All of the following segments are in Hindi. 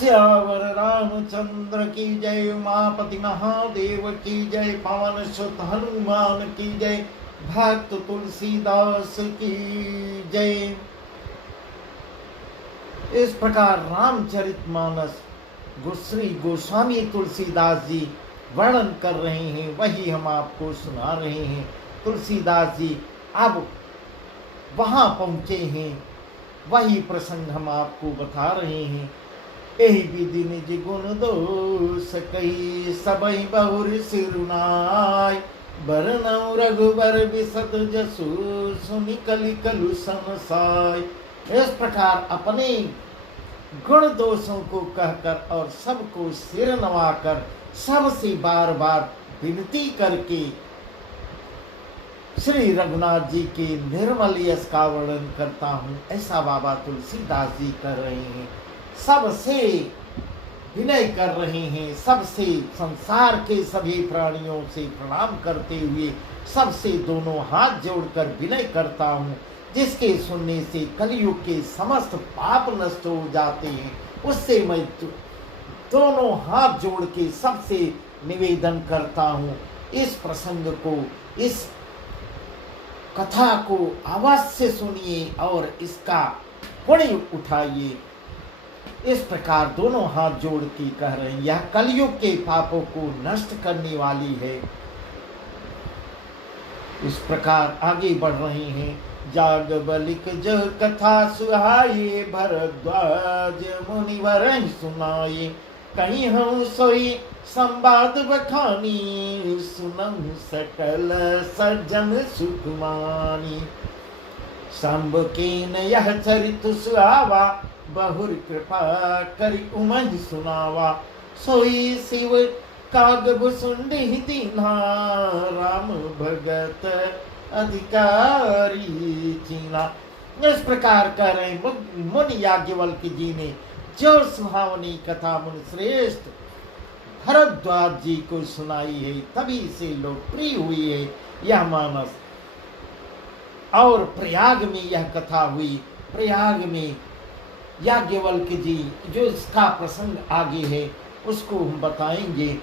श्यावर रामचंद्र की जय, उमापति महादेव की जय, पवन सुत हनुमान की जय, भक्त तुलसीदास की जय। इस प्रकार रामचरितमानस श्री गोस्वामी तुलसीदास जी वर्णन कर रहे हैं, वही हम आपको सुना रहे हैं। तुलसीदास जी अब वहां पहुंचे हैं, वही प्रसंग हम आपको बता रहे हैं। एहि विधि निज गुण दोष कही, सबई बहुर सिरुनाय, बरनऊ रघुबर बिसद जसु, सुनि कलि कलु समसाय। इस प्रकार अपने गुण दोषों को कहकर और सबको सिर नवाकर सबसे बार बार विनती करके श्री रघुनाथ जी के निर्मल यश का वर्णन करता हूँ, ऐसा बाबा तुलसीदास जी कर रहे हैं। सबसे विनय कर रहे हैं, सबसे संसार के सभी प्राणियों से प्रणाम करते हुए सबसे दोनों हाथ जोड़कर विनय करता हूँ, जिसके सुनने से कलयुग के समस्त पाप नष्ट हो जाते हैं। उससे मैं दोनों हाथ जोड़ के सबसे निवेदन करता हूँ, इस प्रसंग को, इस कथा को अवश्य सुनिए और इसका पुण्य उठाइए। इस प्रकार दोनों हाथ जोड़ के कह रहे हैं, यह कलयुग के पापों को नष्ट करने वाली है। इस प्रकार आगे बढ़ रहे हैं। जाग बलिक जो कथा सुहाये, भरद्वाज मुनिवर सुनाये, कहीं हम सोई संवाद बखानी, सुनम सकल सज्जन सुखमानी। शंभ कीन यह चरित सुहावा, बहुर कृपा करि उमहि सुनावा, सोई शिव काग भुसुंडी दीन्हा, राम भगत अधिकारी चीना। इस प्रकार कह रहे मुनि याज्ञवल्क्य जी ने जो सुहावनी कथा मुनि श्रेष्ठ भरद्वाज जी को सुनाई है, तभी से लोकप्रिय हुई है यह मानस। और प्रयाग में यह कथा हुई, प्रयाग में याज्ञवल्क्य जी, जो इसका प्रसंग आगे है उसको हम बताएंगे।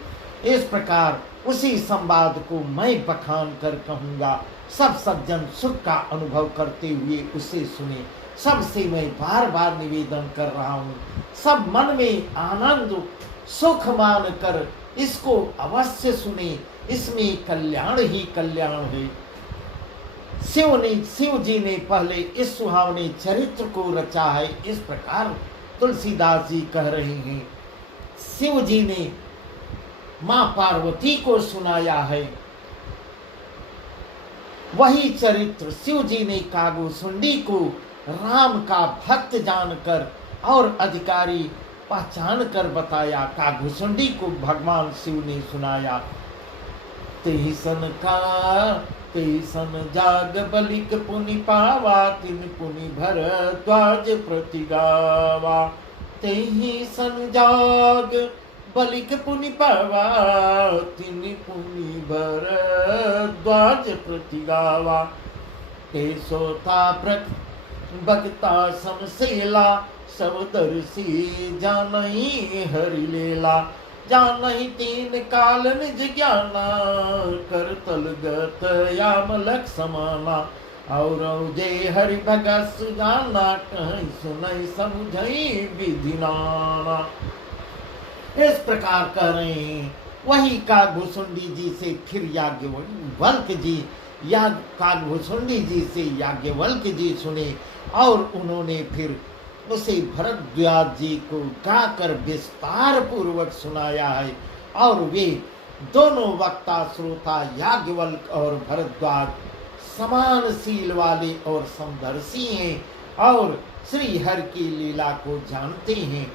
इस प्रकार उसी संवाद को मैं बखान कर कहूँगा, सब सज्जन सुख का अनुभव करते हुए उसे सुने। सबसे मैं बार बार निवेदन कर रहा हूँ, सब मन में आनंद सुख मान कर इसको अवश्य सुने, इसमें कल्याण ही कल्याण है। शिव जी ने पहले इस सुहावने चरित्र को रचा है। इस प्रकार तुलसीदास जी कह रहे हैं, शिव जी ने मां पार्वती को सुनाया है। वही चरित्र शिव जी ने कागभुसुंडी को राम का भक्त जानकर और अधिकारी पहचान कर बताया। कागभुसुंडी को भगवान शिव ने सुनाया। तेहि सन जाग बलिक पुनि पावा, तिन पुनि भरद्वाज प्रतिगावा। तेहि सन जाग बलिक पुनि पावा, तिन पुनि भरद्वाज प्रतिगावा। ते सोता भक्ता समसेला, सब दर्शी जानई हरि लेला। जानहि तीन काल निज ज्ञाना, कर तलगत यामलक समाना। और जय हरि भगत सुजाना, कहीं सुनई समझई विधि नाना। इस प्रकार कह रहे हैं। वही कागभुसुंडी जी से फिर याज्ञवल्क्य जी, कागभुसुंडी जी से याज्ञवल्क्य जी सुने और उन्होंने फिर उसे भरद्वाज जी को गाकर विस्तार पूर्वक सुनाया है। और वे दोनों वक्ता श्रोता याज्ञवल्क्य और भरद्वाज समान शील वाले और समदर्शी हैं और श्री हरि की लीला को जानते हैं।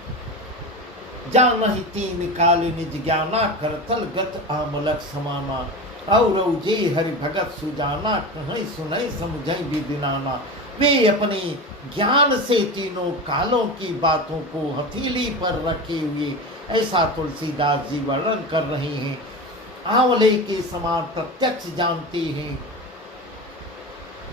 जानहि तीन काल निज ज्ञाना, करतल गत आमलक समाना। और जे हरि भगत सुजाना, कहीं सुनई समझई विधि नाना। वे अपने ज्ञान से तीनों कालों की बातों को हथेली पर रखे हुए ऐसा तुलसीदास जी वर्णन कर रहे हैं। आंवले के समान प्रत्यक्ष जानते हैं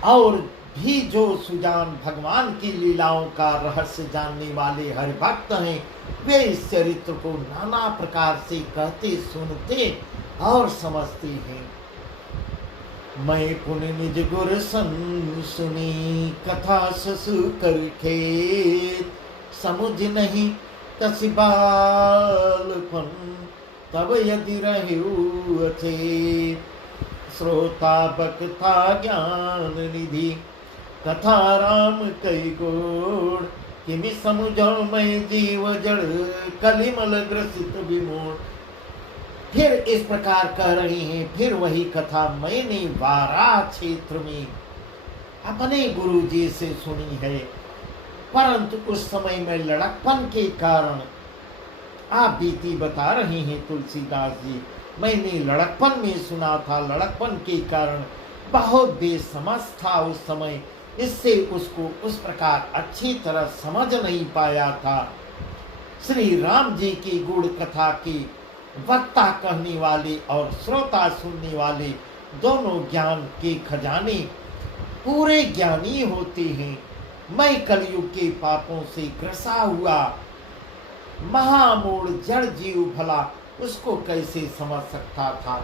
और भी जो सुजान भगवान की लीलाओं का रहस्य जानने वाले हरि भक्त हैं, वे इस चरित्र को नाना प्रकार से कहते सुनते और समझते हैं। मैं पुण्य निज गुर सन सुनी, कथा ससु कर खेत, समुझ नहीं कसी बालपन, तब यदि रहु अचेत। श्रोता बकथा ज्ञान निधि, कथा राम कई गोड़, किमि समुझो मैं जीव जड़, कलिमल ग्रसित विमूढ़। फिर इस प्रकार कह रहे हैं, फिर वही कथा मैंने वारा क्षेत्र में अपने गुरु जी से सुनी है, परंतु उस समय में लड़कपन के कारण, आप बीती बता रहे हैं तुलसीदास जी, मैंने लड़कपन में सुना था, लड़कपन के कारण बहुत बेसमझ था उस समय, इससे उसको उस प्रकार अच्छी तरह समझ नहीं पाया था। श्री राम जी की गुण कथा की वक्ता कहने वाले और श्रोता सुनने वाले दोनों ज्ञान के खजाने पूरे ज्ञानी होते हैं। मैं कलयुग के पापों से ग्रसा हुआ महामूढ़ जड़ जीव भला उसको कैसे समझ सकता था।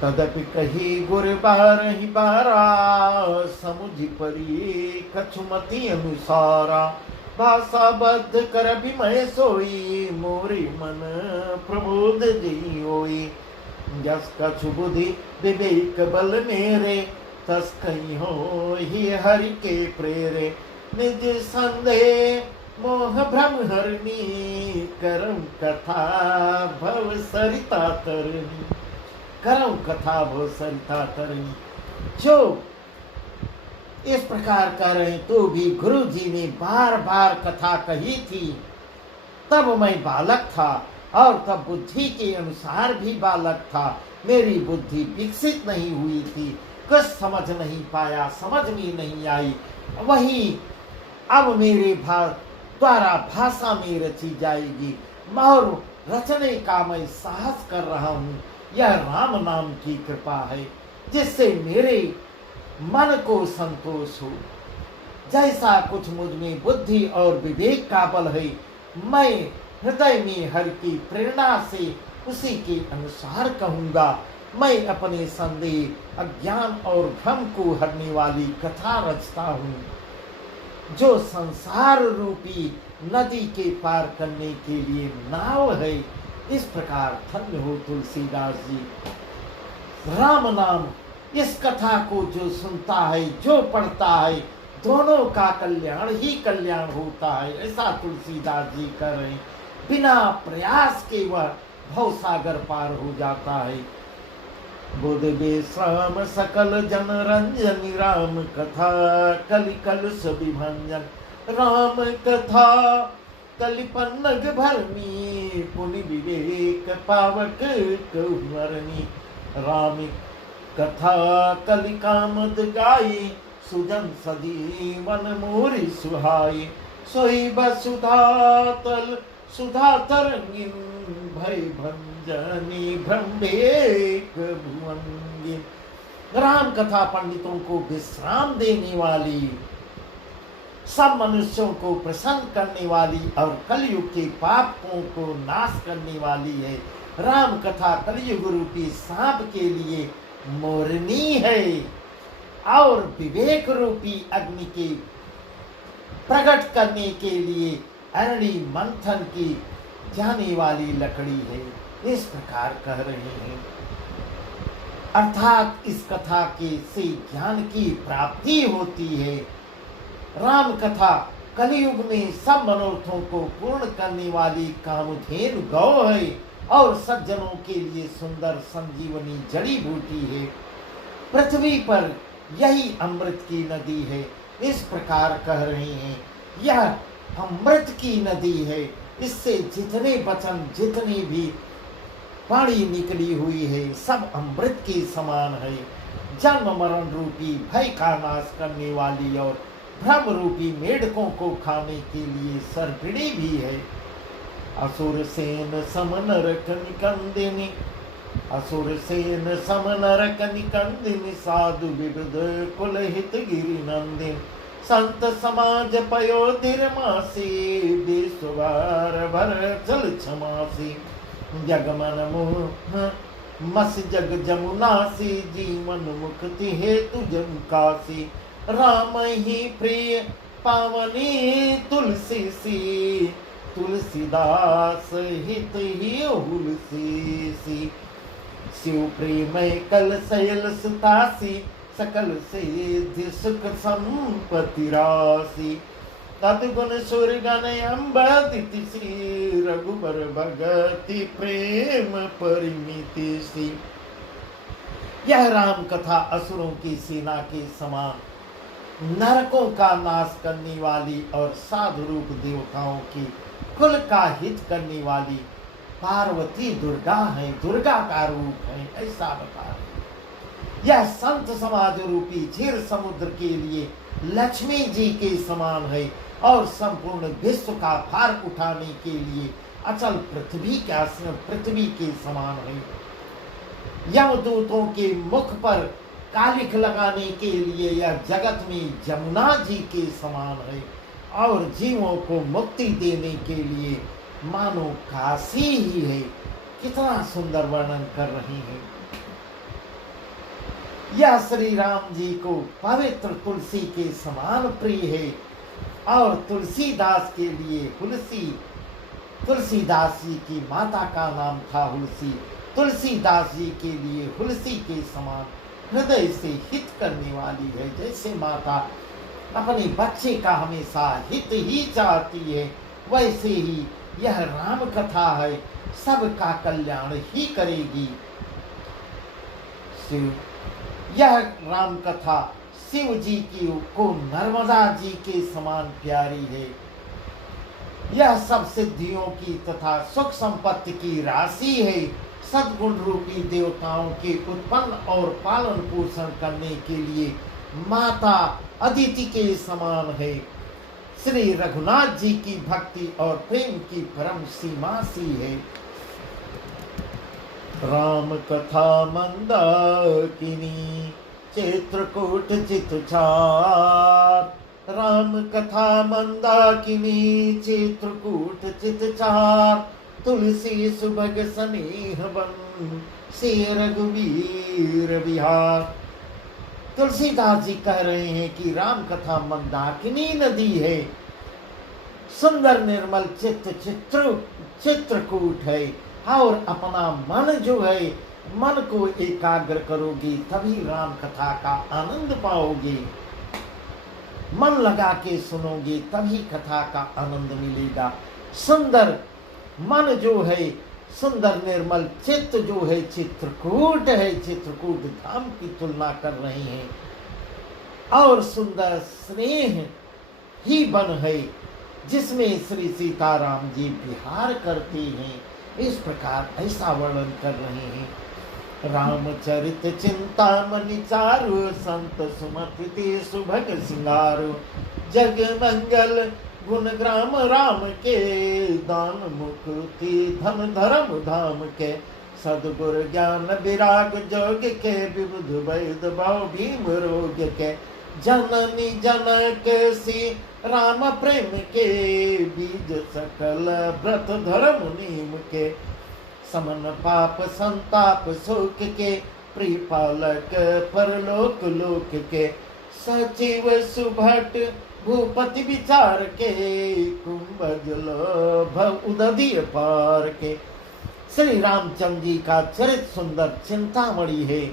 तदपि कही गुर बारहि बारा, समुझ परी कछुमति अनुसारा। भाषा बद्ध कर विमय सोई, मोरी मन प्रबोध जी होई। जस कछु बुद्धि विवेक बल मेरे, तस कहीं हो ही हरि के प्रेरे। निज संदेह मोह भ्रम हरनी, करम कथा भव सरिता तरनी। करम कथा भव सरिता तरनी। जो इस प्रकार कह रहे तो भी गुरु जी ने बार बार कथा कही थी। तब मैं बालक था और तब बुद्धि के अनुसार भी बालक था, मेरी बुद्धि विकसित नहीं हुई थी, कुछ समझ नहीं पाया, समझ में नहीं आई। वही अब मेरे द्वारा भाषा में रची जाएगी और रचने का मैं साहस कर रहा हूँ। यह राम नाम की कृपा है जिससे मेरे मन को संतोष हो। जैसा कुछ मुझ में बुद्धि और विवेक का बल है, मैं हृदय में हरि की प्रेरणा से उसी के अनुसार कहूँगा। मैं अपने संदेह अज्ञान और भ्रम को हरने वाली कथा रचता हूँ, जो संसार रूपी नदी के पार करने के लिए नाव है। इस प्रकार धन्य हो तुलसीदास जी। राम नाम इस कथा को जो सुनता है, जो पढ़ता है, दोनों का कल्याण ही कल्याण होता है, ऐसा तुलसीदास जी कह रहे हैं। बिना प्रयास के वह भवसागर पार हो जाता है। बुध विश्राम सकल जन रंजन, राम कथा कलि कलुष विभंजन। राम कथा कलि पन्नग भरनी, पुनि विवेक पावक कहरनी। राम कथा कलि कामद गाई, सुजन सजीवन मोरि सुहाई। सोई वसुधा तल सुधा तरंगिन, भय भंजनी ब्रह्मेक भुवंगिन। राम कथा पंडितों को विश्राम देने वाली, सब मनुष्यों को प्रसन्न करने वाली और कलयुग के पापों को नाश करने वाली है। राम कथा कलयुग रूपी सांप के लिए मोरनी है और विवेक रूपी अग्नि के प्रकट करने के लिए अरणी मंथन की जाने वाली लकड़ी है। इस प्रकार कह रहे हैं। अर्थात इस कथा के से ज्ञान की प्राप्ति होती है। राम कथा कलयुग में सब मनोरथों को पूर्ण करने वाली कामधेनु गौ है और सज्जनों के लिए सुंदर संजीवनी जड़ी बूटी है। पृथ्वी पर यही अमृत की नदी है। इस प्रकार कह रहे हैं, यह अमृत की नदी है। इससे जितने वचन, जितनी भी वाणी निकली हुई है, सब अमृत के समान है। जन्म मरण रूपी भय का नाश करने वाली और भ्रम रूपी मेढकों को खाने के लिए सर्पिणी भी है। असुर सेन सम नरक निकंदिनी, असुर सेन समनर कनिकंदिन साधु विविध कुलहित गिरि नंदिन संत समाज पयोधिर मासी विश्ववार भर जल क्षमासी जगमन मोह मस जग जमुनासी जीवन मुक्ति हेतु जम कासी राम ही प्रिय पावनी तुलसी सी तुलसीदास हित ही हुलसी सी शिव प्रेम कल शैल सुतासी सकल सिद्धि सुख संपत्ति राशि तदगुण सुरगण अम्बदिति श्री रघुबर भगति प्रेम परिमिति सी। यह राम कथा असुरों की सेना के समान नरकों का नाश करने वाली और साधु रूप देवताओं की कुल का हित करने वाली पार्वती दुर्गा है, दुर्गा का रूप है, ऐसा बता रहे। यह संत समाज रूपी क्षीर समुद्र के लिए लक्ष्मी जी के समान है और संपूर्ण विश्व का भार उठाने के लिए अचल पृथ्वी के समान है। यमदूतों के मुख पर कालिख लगाने के लिए यह जगत में जमुना जी के समान है और जीवों को मुक्ति देने के लिए मानो काशी ही है। कितना सुंदर वर्णन कर रही है। यह श्री राम जी को पवित्र तुलसी के समान प्रिय है और तुलसीदास के लिए तुलसीदास जी की माता का नाम था हुलसी। तुलसीदास जी के लिए हुलसी के समान हृदय से हित करने वाली है। जैसे माता अपने बच्चे का हमेशा हित ही चाहती है, वैसे ही यह राम कथा है, सबका कल्याण ही करेगी। यह राम कथा शिव जी की को नर्मदा जी के समान प्यारी है। यह सब सिद्धियों की तथा सुख संपत्ति की राशि है। सद्गुण रूपी देवताओं के उत्पन्न और पालन पोषण करने के लिए माता अदिति के समान है। श्री रघुनाथ जी की भक्ति और प्रेम की परम सीमा सी है। राम कथा मंदाकिनी चित्रकूट चितचार। राम कथा मंदाकिनी चित्रकूट चितचार। तुलसी सुभग स्नेह बन से रघुवीर विहार। तुलसीदास जी कह रहे हैं कि राम कथा मंदाकिनी नदी है, सुंदर निर्मल चित्रकूट है और अपना मन जो है, मन को एकाग्र करोगे तभी राम कथा का आनंद पाओगे। मन लगा के सुनोगे तभी कथा का आनंद मिलेगा। सुंदर मन जो है, सुंदर निर्मल चित्त जो है चित्रकूट है, चित्रकूट धाम की तुलना कर रहे हैं। और सुंदर स्नेह ही वन है जिसमें श्री सीताराम जी विहार करते हैं। इस प्रकार ऐसा वर्णन कर रहे हैं। रामचरित चिंतामणि चारु संत सुमति सुभग सिंगारो। जग मंगल गुण ग्राम राम के दान मुक्ति धन धर्म धाम के। सदगुर ज्ञान विराग जोग के विबुध वैद भाव भीम रोग के। जननी जनक सी राम प्रेम के बीज सकल व्रत धर्म नीम के। समन पाप संताप शोक के प्रियपालक परलोक लोक के। सचिव सुभट भूपति विचार के कुंभजल भव उदधिय पार के। श्री रामचंद्र जी का चरित सुंदर चिंतामणि है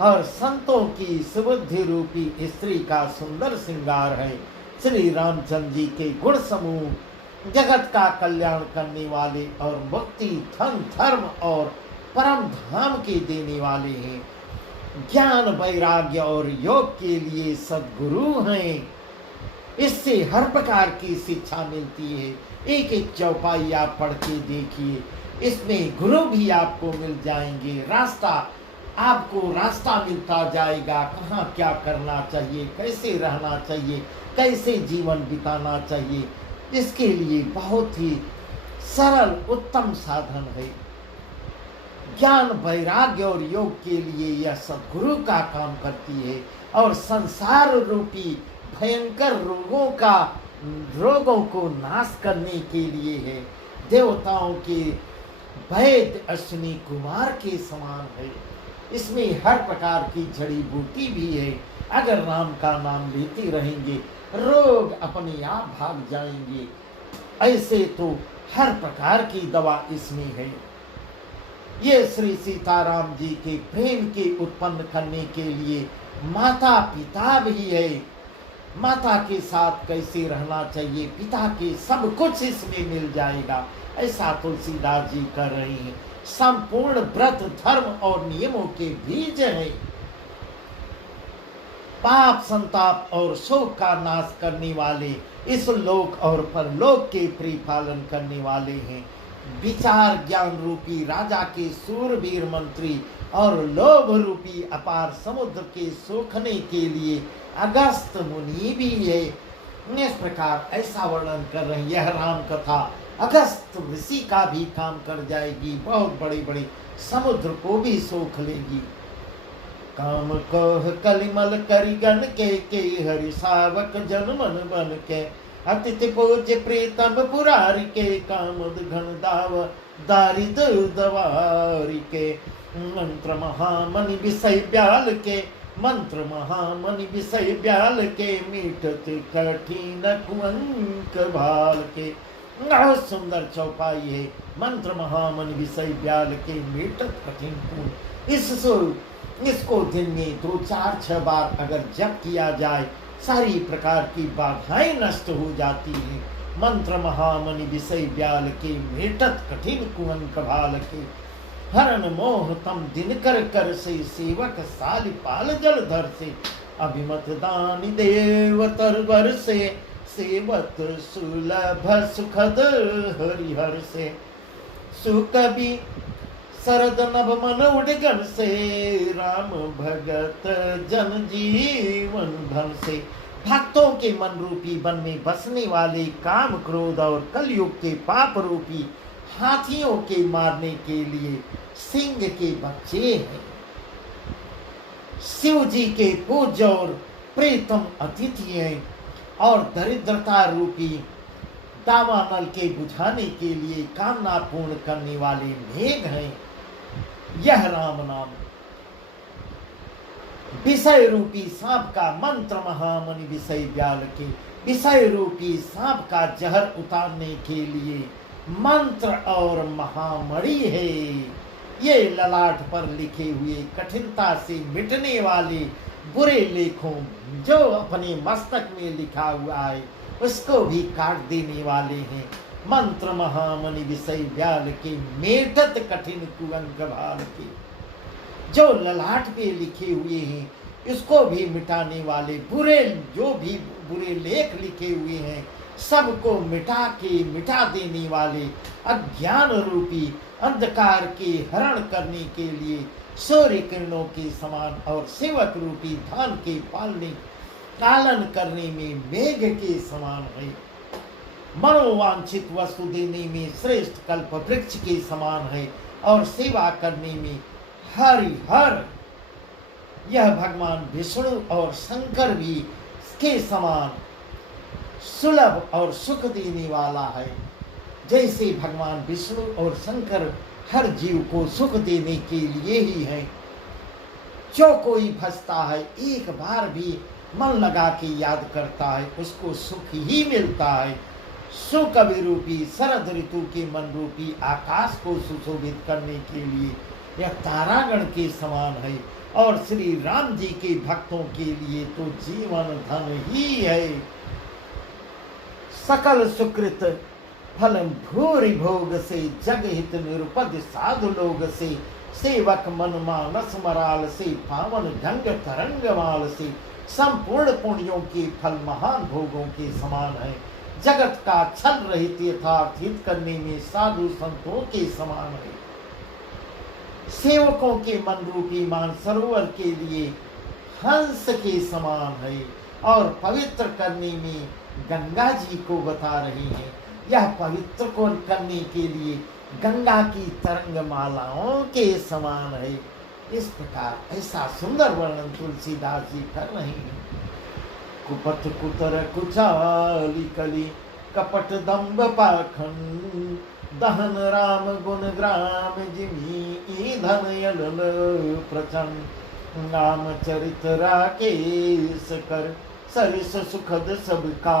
और संतों की सुबुद्धि रूपी स्त्री का सुंदर श्रृंगार है। श्री रामचंद्र जी के गुण समूह जगत का कल्याण करने वाले और मुक्ति धन धर्म और परम धाम के देने वाले हैं। ज्ञान वैराग्य और योग के लिए सद्गुरु हैं। इससे हर प्रकार की शिक्षा मिलती है। एक एक चौपाई आप पढ़ के देखिए, इसमें गुरु भी आपको मिल जाएंगे। आपको रास्ता मिलता जाएगा, कहाँ क्या करना चाहिए, कैसे रहना चाहिए, कैसे जीवन बिताना चाहिए। इसके लिए बहुत ही सरल उत्तम साधन है। ज्ञान वैराग्य और योग के लिए यह सद्गुरु का काम करती है और संसार रूपी भयंकर रोगों को नाश करने के लिए है। देवताओं के वैद्य अश्विनी कुमार के समान है। इसमें हर प्रकार की जड़ी बूटी भी है। अगर राम का नाम लेते रहेंगे रोग अपने आप भाग जाएंगे। ऐसे तो हर प्रकार की दवा इसमें है। ये श्री सीताराम जी के प्रेम के उत्पन्न करने के लिए माता पिता भी है। माता के साथ कैसे रहना चाहिए, पिता के सब कुछ इसमें मिल जाएगा। ऐसा तुलसीदास जी कर रहे हैं। संपूर्ण व्रत धर्म और नियमों के बीज है। पाप संताप और शोक का नाश करने वाले, इस लोक और परलोक के परिपालन करने वाले हैं। विचार ज्ञान रूपी राजा के सूरवीर मंत्री और लोभ रूपी अपार समुद्र के सोखने के लिए अगस्त मुनि भी है। इस प्रकार ऐसा वर्णन कर रहे हैं। यह राम कथा अगस्त ऋषि का भी काम कर जाएगी। बहुत बड़े बड़े समुद्र को भी सोख लेगी। काम कोह कलिमल करिगन के हरि सावक जन मन बन के अतिथि पूज्य प्रीतम पुरारी के कामद घन दाव दारिद दवारी के मंत्र महामणि विषय ब्याल के मंत्र महामणि विषय ब्याल के मीठत कठिन कुंक भाल के। बहुत सुंदर चौपाई है। मंत्र महामणि विषय ब्याल के मीठत कठिन कुंक। इसको दिन में 2 4 6 बार अगर जप किया जाए सारी प्रकार की बाधाएं नष्ट हो जाती हैं। मंत्र महामणि विषय ब्याल के मेटत कठिन कुंक भाल के हरण मोह तम दिनकर कर से सेवक साल पाल जलधर से अभिमत दानी देव तरवर से सेवत सुलभ सुखद हरिहर से सुकवि शरद नभ मन उड़गन से राम भगत जन जीवन धन से। भक्तों के मन रूपी वन में बसने वाले काम क्रोध और कलयुग के पाप रूपी हाथियों के मारने के लिए सिंह के बच्चे हैं। शिव जी के पूज्य और प्रीतम अतिथि हैं और दरिद्रता रूपी दावानल के बुझाने के लिए कामना पूर्ण करने वाले मेघ हैं। यह राम नाम विषय रूपी सांप का मंत्र महामणि विषय ब्याल के विषय रूपी सांप का जहर उतारने के लिए मंत्र और महामणि है। ये ललाट पर लिखे हुए कठिनता से मिटने वाले बुरे लेखों जो अपने मस्तक में लिखा हुआ है उसको भी काट देने वाले हैं। मंत्र महामणि विषय ब्याल के मेटत कठिन कुंक भाल के जो ललाट पे लिखे हुए हैं इसको भी मिटाने वाले जो भी बुरे लेख लिखे हुए हैं सबको मिटा देने वाले अज्ञान रूपी अंधकार के हरण करने के लिए सूर्य किरणों के समान और सेवक रूपी धान के पालन करने में मेघ के समान है। मनोवांछित वस्तु देने में श्रेष्ठ कल्प वृक्ष के समान है और सेवा करने में हरिहर यह भगवान विष्णु और शंकर भी के समान सुलभ और सुख देने वाला है। जैसे भगवान विष्णु और शंकर हर जीव को सुख देने के लिए ही है। जो कोई भजता है एक बार भी मन लगा के याद करता है उसको सुख ही मिलता है। सुकवि रूपी शरद ऋतु के मन रूपी आकाश को सुशोभित करने के लिए यह तारागण के समान है और श्री राम जी के भक्तों के लिए तो जीवन धन ही है। सकल सुकृत फल भूरि भोग से जग हित निरुपद साधु लोग से सेवक मन मानस मराल से पावन ढंग तरंगमाल से संपूर्ण पुण्यों के फल महान भोगों के समान है। जगत का छल रहित यथार्थ हित करने में साधु संतों के समान है। सेवकों के मन रूपी मान सरोवर के लिए हंस के समान है और पवित्र करने में गंगा जी को बता रहे हैं। यह पवित्र को करने के लिए गंगा की तरंग मालाओं के समान है। इस प्रकार ऐसा सुंदर वर्णन तुलसीदास जी कर रहे हैं। कुपथ कुतर कुचाली कली कपट दम्भ पाखंड दहन राम गुण ग्राम जिमी धन यलल प्रचंड नाम चरित राकेश कर सरिस सुखद सबका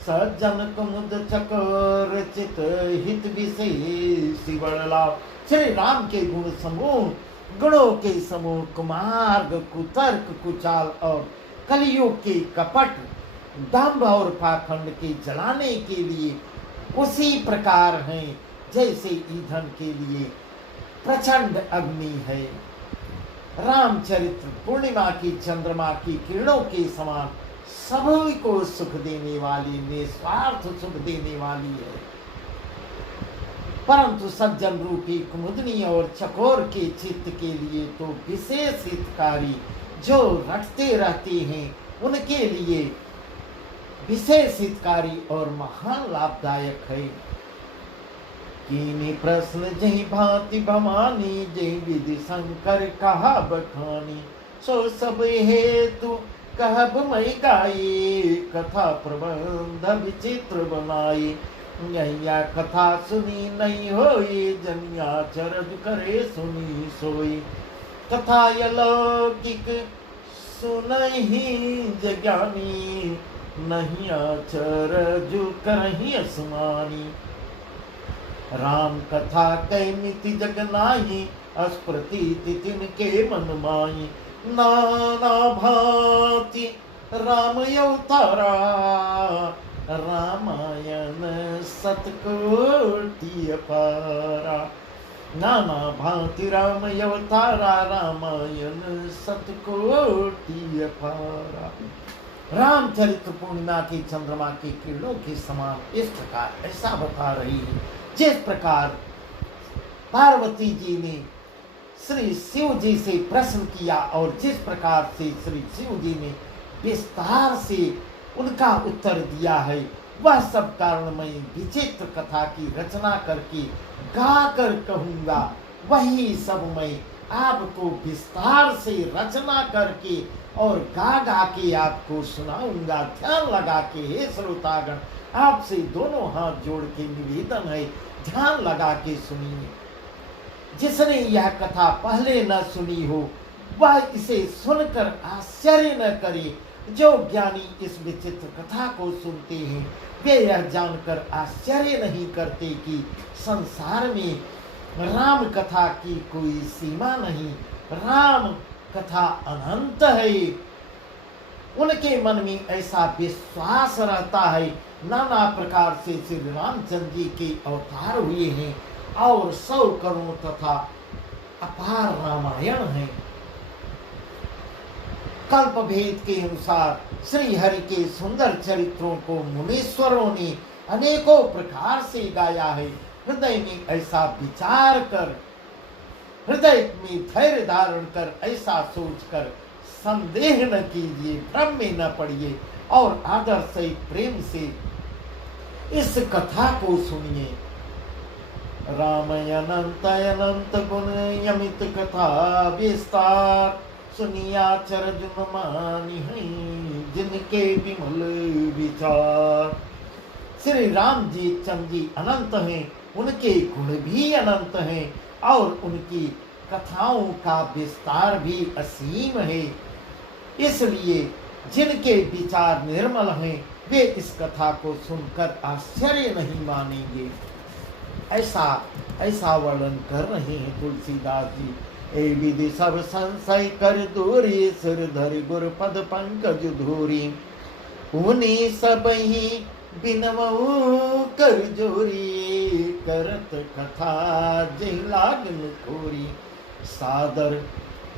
सज्जन कुमुद चकोर चित हित विशेष बड़लाभ। श्री राम के गुण समूह, गुणों के समूह, कुमार्ग, कुतर्क, कुचाल और कलियुग के कपट, दंभ और पाखंड के जलाने के लिए उसी प्रकार हैं जैसे ईंधन के लिए प्रचंड अग्नि है। रामचरित्र पूर्णिमा की चंद्रमा की किरणों के समान सभी को सुख देने वाली, निस्वार्थ सुख देने वाली है। परंतु सज्जन रूपी कुमुदनी और चकोर के चित्त के लिए तो विशेष हितकारी जो रटते रहते हैं उनके लिए विशेष हितकारी और महान लाभदायक है। कीनी प्रश्न जही भांति भवानी जही विधि शंकर कहा बखानी सो सब हेतु कहब मई गाई कथा प्रबंध विचित्र बनाई यहिया कथा सुनी नहीं होई जनिया चरज करे सुनी सोई कथा अलौकिक सुनहि जज्ञानी नहीं आचरज करहि असमानी राम कथा कई मिति जग नाही अस्प्रति तिनके मन माई नाना भांति राम अवतारा रामायण सतकोटि अपारा नाना भांति राम अवतारा रामायण सतकोटि अपारा। रामचरित्र पूर्णिमा की चंद्रमा की किरणों के समान इस प्रकार ऐसा बता रही है जिस प्रकार पार्वती जी ने श्री शिव जी से प्रश्न किया और जिस प्रकार से श्री शिव जी ने विस्तार से उनका उत्तर दिया है, वह सब कारणमय विचित्र कथा की रचना करके गा कर कहूँगा। वही सब मैं आपको विस्तार से रचना करके और गा गा के आपको सुनाऊंगा। ध्यान लगा के हे श्रोतागण, आपसे दोनों हाथ जोड़ के निवेदन है, ध्यान लगा के सुनिए। जिसने यह कथा पहले न सुनी हो वह इसे सुनकर आश्चर्य न करे। जो ज्ञानी इस विचित्र कथा को सुनते हैं वे यह जानकर आश्चर्य नहीं करते कि संसार में राम कथा की कोई सीमा नहीं, राम कथा अनंत है। उनके मन में ऐसा विश्वास रहता है। नाना प्रकार से श्री रामचंद्र जी के अवतार हुए हैं और 100 करोड़ तथा अपार रामायण है। कल्प भेद के अनुसार श्री हरि के सुंदर चरित्रों को मुनीश्वरों ने अनेकों प्रकार से गाया है। हृदय में ऐसा विचार कर, हृदय में धैर्य धारण कर, ऐसा सोचकर संदेह न कीजिए, भ्रम में न पड़िए और आदर से प्रेम से इस कथा को सुनिए। राम अनंत अनंत गुण यमित कथा विस्तार सुनिया चरजुन मानी जिनके विमल विचार। श्री राम जी चंद्र जी अनंत हैं, उनके गुण भी अनंत हैं और उनकी कथाओं का विस्तार भी असीम है। इसलिए जिनके विचार निर्मल हैं वे इस कथा को सुनकर आश्चर्य नहीं मानेंगे। ऐसा वर्णन कर रहे हैं तुलसीदास जी। ए विधि सब संशय कर दूरी सिर धरि गुर पद पंकज धूरी उन्हीं सब ही बिनवऊ कर जोरी करत कथा जय लागन खोरी सादर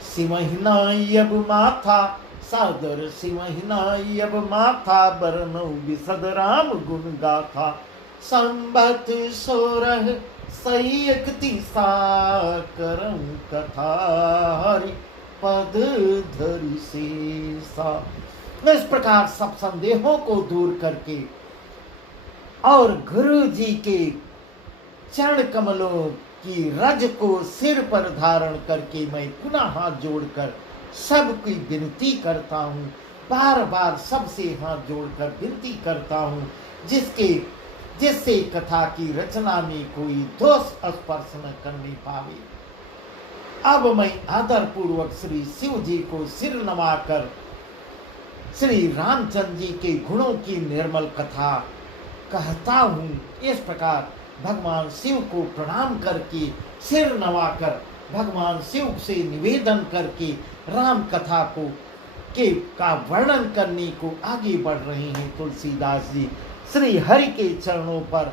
सिमहिनाई अब माथा सादर सिमहिनाई अब माथा बरनौ बिसद राम गुण गाथा संबत 16 सही 31 करम कथा हरि पद धरि शेषा। इस प्रकार सब संदेहों को दूर करके और गुरु जी के चरण कमलों की रज को सिर पर धारण करके मैं पुनः हाथ जोड़कर सबकी विनती करता हूँ, बार बार सबसे हाथ जोड़कर विनती करता हूँ, जिससे कथा की रचना में कोई दोष स्पर्श न करने पावे। अब मैं आदर पूर्वक श्री शिव जी को सिर नवाकर श्री रामचंद्र जी के गुणों की निर्मल कथा कहता हूँ। इस प्रकार भगवान शिव को प्रणाम करके सिर नवाकर भगवान शिव से निवेदन करके राम कथा का वर्णन करने को आगे बढ़ रहे हैं तुलसीदास जी। श्री हरि के चरणों पर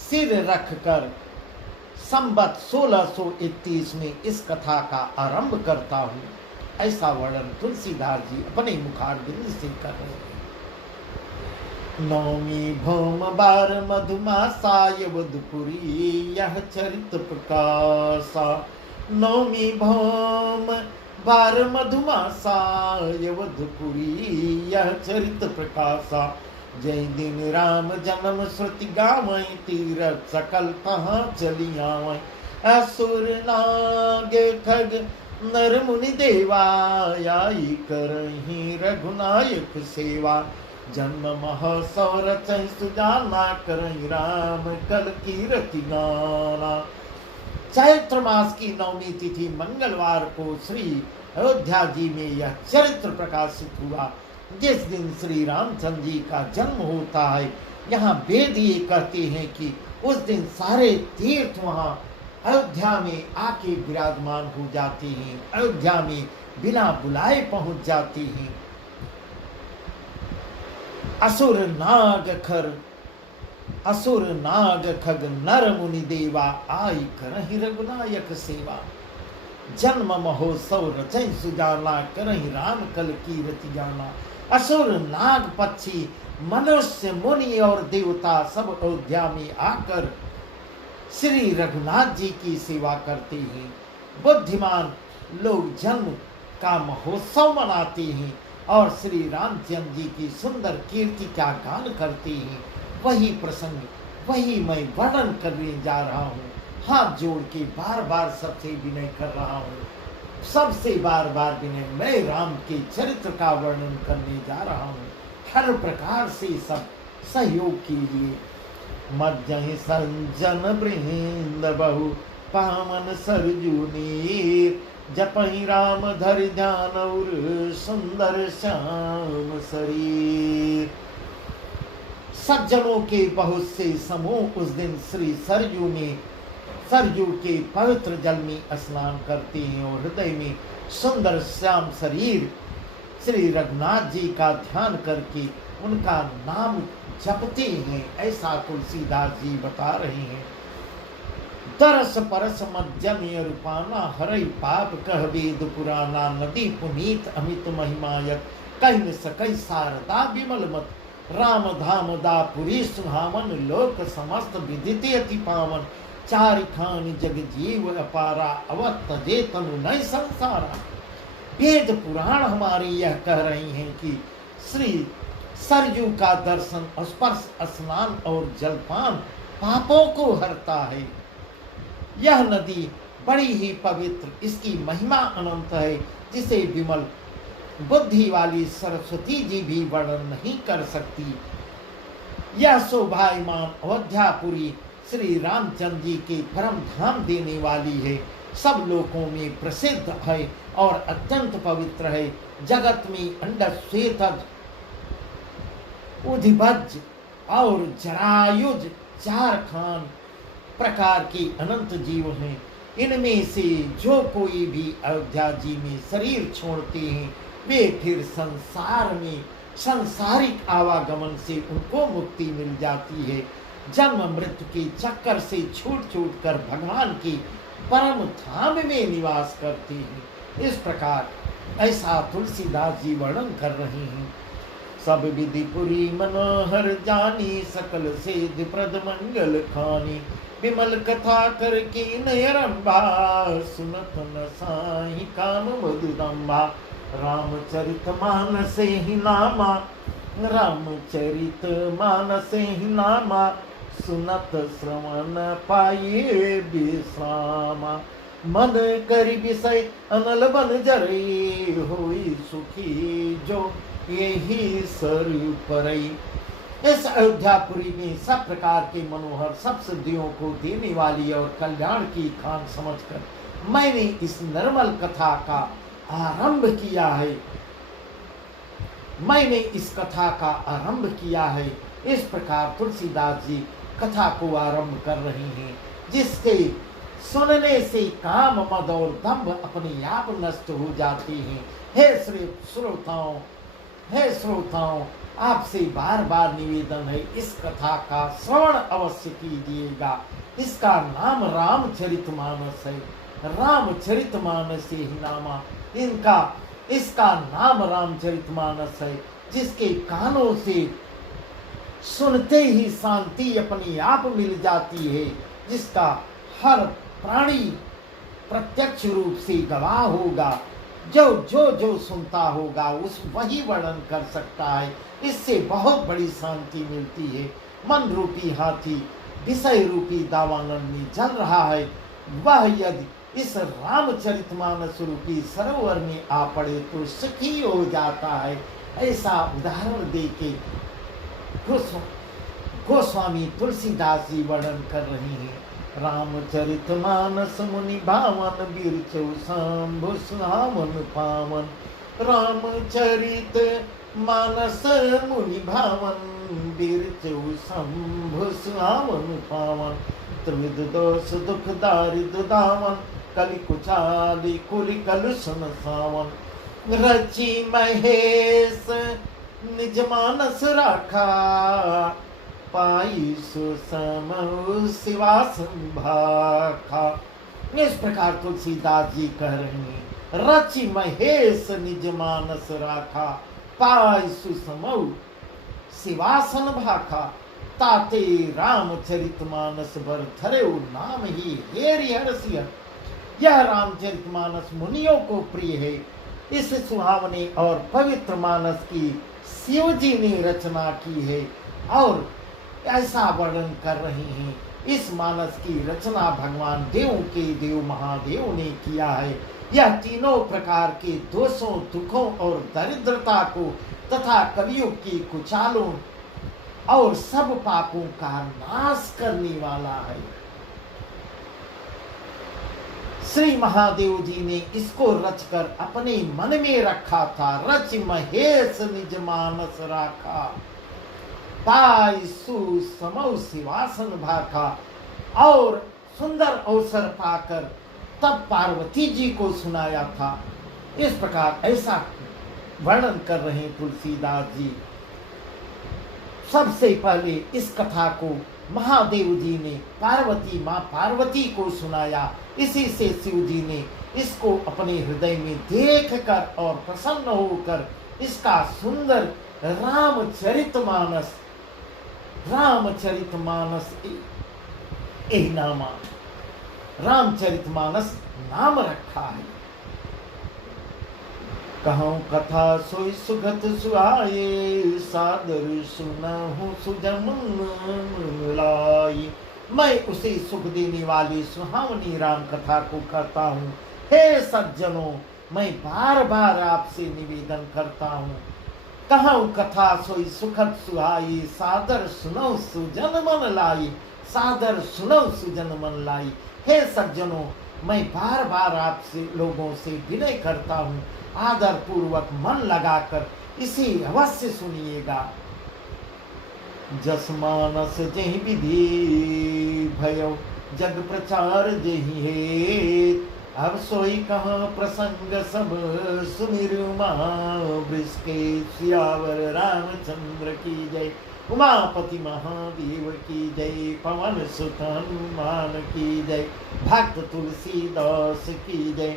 सिर रखकर संवत 1631 में इस कथा का आरंभ करता हूँ। ऐसा वर्णन तुलसीदास जी अपने मुखारबिंद से कर रहे हैं। नौमी भौम बार मधुमासाय वधुपुरी यह चरित प्रकाशा। नौमी भौम बार मधुमासाय वधुपुरी यह चरित प्रकाशा। जय दिन राम जन्म श्रुति गावै तीरथ सकल कहाँ चली आवै। असुर नाग खग नर मुनि देवा आई करहि रघुनायक सेवा। जन्म महोत्सव रचै सुजाना करहि राम कल कीरति गाना। चैत्र मास की नवमी तिथि मंगलवार को श्री अयोध्या जी में यह चरित्र प्रकाशित हुआ, जिस दिन श्री रामचंद्र जी का जन्म होता है। यहाँ वेद ये कहते हैं कि उस दिन सारे तीर्थ वहाँ अयोध्या में आके विराजमान हो जाते हैं, अयोध्या में बिना बुलाए पहुंच जाते हैं। असुर नाग खग नर मुनि देवा आई करहि रघुनायक सेवा। जन्म महोत्सव रचै सुजाना करहि राम कल कीरति जाना। असुर नाग पक्षी मनुष्य मुनि और देवता सब अयोध्या में आकर श्री रघुनाथ जी की सेवा करते हैं। बुद्धिमान लोग जन्म का महोत्सव मनाते हैं और श्री रामचंद्र जी की सुंदर कीर्ति का गान करते हैं। वही प्रसंग वही मैं वर्णन करने जा रहा हूँ। हाथ जोड़ के बार बार सबसे विनय कर रहा हूँ, सबसे बार बार विनय। मैं राम के चरित्र का वर्णन करने जा रहा हूँ, हर प्रकार से सब सहयोग कीजिए। मध्यहि संजन वृंद बहु पावन सरजू नीर। जपहि राम धरि ध्यान और सुंदर श्याम शरीर। सज्जनों के बहुत से समूह उस दिन श्री सरजू के पवित्र जल में स्नान करते हैं और हृदय में सुंदर श्याम शरीर श्री रघुनाथ जी का ध्यान करके उनका नाम जपते हैं। ऐसा तुलसीदास जी बता रहे हैं। तरस परस मज्जन रूपाना हरई पाप कह वेद पुराना। नदी पुनीत अमित महिमायक कह न सकई शारदा विमल मत। राम धाम दापुरी सुहावन लोक समस्त विदित अति पावन। चार खान जग जीव अपारा अवत तजे तनु नय संसारा। वेद पुराण हमारे यह कह रहे हैं कि श्री सरयू का दर्शन स्पर्श स्नान और जलपान पापों को हरता है। यह नदी बड़ी ही पवित्र, इसकी महिमा अनंत है, जिसे विमल बुद्धि वाली सरस्वती जी भी वर्णन नहीं कर सकती। यह शोभायमान अयोध्यापुरी श्री रामचंद्र जी के परम धाम देने वाली है, सब लोकों में प्रसिद्ध है और अत्यंत पवित्र है। जगत में अंडश्वेतज उधिभज और जरायुज चार खान प्रकार के अनंत जीव हैं। इनमें से जो कोई भी अयोध्या जी में शरीर छोड़ते हैं वे फिर संसार में सांसारिक आवागमन से उनको मुक्ति मिल जाती है। जन्म मृत्यु के चक्कर से छूट कर भगवान के परम धाम में निवास करते हैं। इस प्रकार ऐसा तुलसीदास जी वर्णन कर रहे हैं। सब विधि पुरी मनोहर जानी सकल सेध प्रद मंगल खानी। विमल कथा कर की नयरंबा सुनत न साहि काम मधुरंबा। रामचरित मानसे ही नामा रामचरित मानसे ही नामा। सुनत श्रवण पाइए विश्रामा। मन करि विषय अनल बन जरई, होई सुखी जो यही सरयू परई। इस अयोध्यापुरी में सब प्रकार के मनोहर सब सिद्धियों को देने वाली और कल्याण की खान समझकर मैंने इस निर्मल कथा का आरंभ किया है। मैंने इस कथा का आरंभ किया है। इस प्रकार तुलसीदास जी कथा को आरंभ कर रहे हैं, जिसके सुनने से काम मद और दंभ अपने आप नष्ट हो जाते हैं। हे श्रोताओं, आपसे बार बार निवेदन है, इस कथा का श्रवण अवश्य कीजिएगा। इसका नाम रामचरितमानस है। रामचरितमानस ही नामा इसका नाम रामचरितमानस है, जिसके कानों से सुनते ही शांति अपनी आप मिल जाती है, जिसका हर प्राणी प्रत्यक्ष रूप से गवाह होगा। जो सुनता होगा उस वही वर्णन कर सकता है। इससे बहुत बड़ी शांति मिलती है। मन रूपी हाथी विषय रूपी दावानल में जल रहा है, वह यदि इस रामचरितमानस रूपी सरोवर में आ पड़े तो सुखी हो जाता है। ऐसा उदाहरण देके गोस्वामी तुलसीदास जी वर्णन कर रहे हैं। रामचरितमानस मुनि भावन, बिरचौ शंभु सुहावन पावन। रामचरित मानस मुनि भावन, बिरचौ शंभु सुहावन पावन। त्रिविध दोष दुख दारिद्र दावन, कलि कुचाली कुलि कलुषण सावन। रचि महेश निज मानस राखा, पाई सुसम शिवासन भाखा। इस प्रकार तुलसीदास जी कह रहे हैं, रचि महेश निज मानस राखा, पाई सुसम शिवासन भाखा। ताते रामचरितमानस बर धरे नाम ही हेरि हरसिय। यह रामचरितमानस मुनियों को प्रिय है। इस सुहावने और पवित्र मानस की शिव जी ने रचना की है और ऐसा वर्णन कर रहे हैं। इस मानस की रचना भगवान देव के देव महादेव ने किया है। यह तीनों प्रकार के दोषों, दुखों और दरिद्रता को तथा कलियुग की कुचालों और सब पापों का नाश करने वाला है। श्री महादेव जी ने इसको रचकर अपने मन में रखा था। रच महेश निज मानस राखा, पाई सुसमौ शिवासन भाखा। और सुंदर अवसर पाकर तब पार्वती जी को सुनाया था। इस प्रकार ऐसा वर्णन कर रहे तुलसीदास जी। सबसे पहले इस कथा को महादेव जी ने माँ पार्वती को सुनाया। इसी से शिव जी ने इसको अपने हृदय में देखकर और प्रसन्न होकर इसका सुंदर रामचरितमानस रामचरितमानस नाम रखा है। कहूँ कथा सोई सुगत सुहाए, सादर सुनहु सुजन मिलाई। मैं उसे सुख देने वाली सुहावनी राम कथा को कहता हूँ। हे सज्जनों, मैं बार बार आपसे निवेदन करता हूँ। कहूँ कथा सोई सुखद सुहाई, सादर सुनो सुजन मन लाई। सादर सुनो सुजन मन लाई। हे सज्जनों, मैं बार बार आपसे लोगों से विनय करता हूँ, आदर पूर्वक मन लगाकर इसे अवश्य सुनिएगा। जस मानस जहि विधि भयो, जग प्रचार जहि हेत। अब सोई कहाँ प्रसंग सब, सुमिर उमा वृषके सियावर रामचंद्र की जय। उमापति महादेव की जय, पवन सुत हनुमान की जय, भक्त तुलसीदास की जय।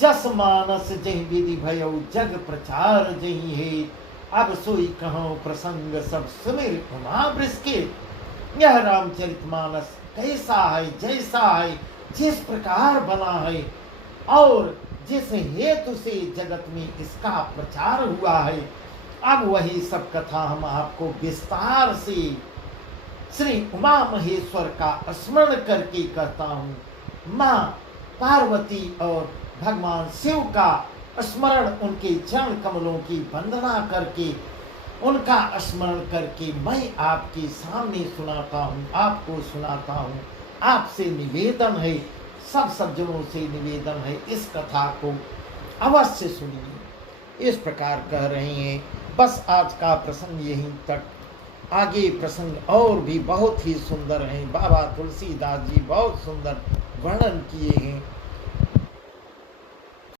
जस मानस जहि विधि भयो, जग प्रचार जहि हेत। अब सोई कहो प्रसंग सब, सुमिर उमा वृषके। यह रामचरितमानस कैसा है, जैसा है, जिस प्रकार बना है और जिस हेतु से जगत में इसका प्रचार हुआ है, अब वही सब कथा हम आपको विस्तार से श्री उमा महेश्वर का स्मरण करके कहता हूँ। माँ पार्वती और भगवान शिव का स्मरण, उनके चरण कमलों की वंदना करके, उनका स्मरण करके मैं आपके सामने सुनाता हूँ, आपको सुनाता हूँ। आपसे निवेदन है, सब सज्जनों से निवेदन है, इस कथा को अवश्य सुनिए। इस प्रकार कह रहे हैं। बस आज का प्रसंग यहीं तक। आगे प्रसंग और भी बहुत ही सुंदर हैं। बाबा तुलसीदास जी बहुत सुंदर वर्णन किए हैं।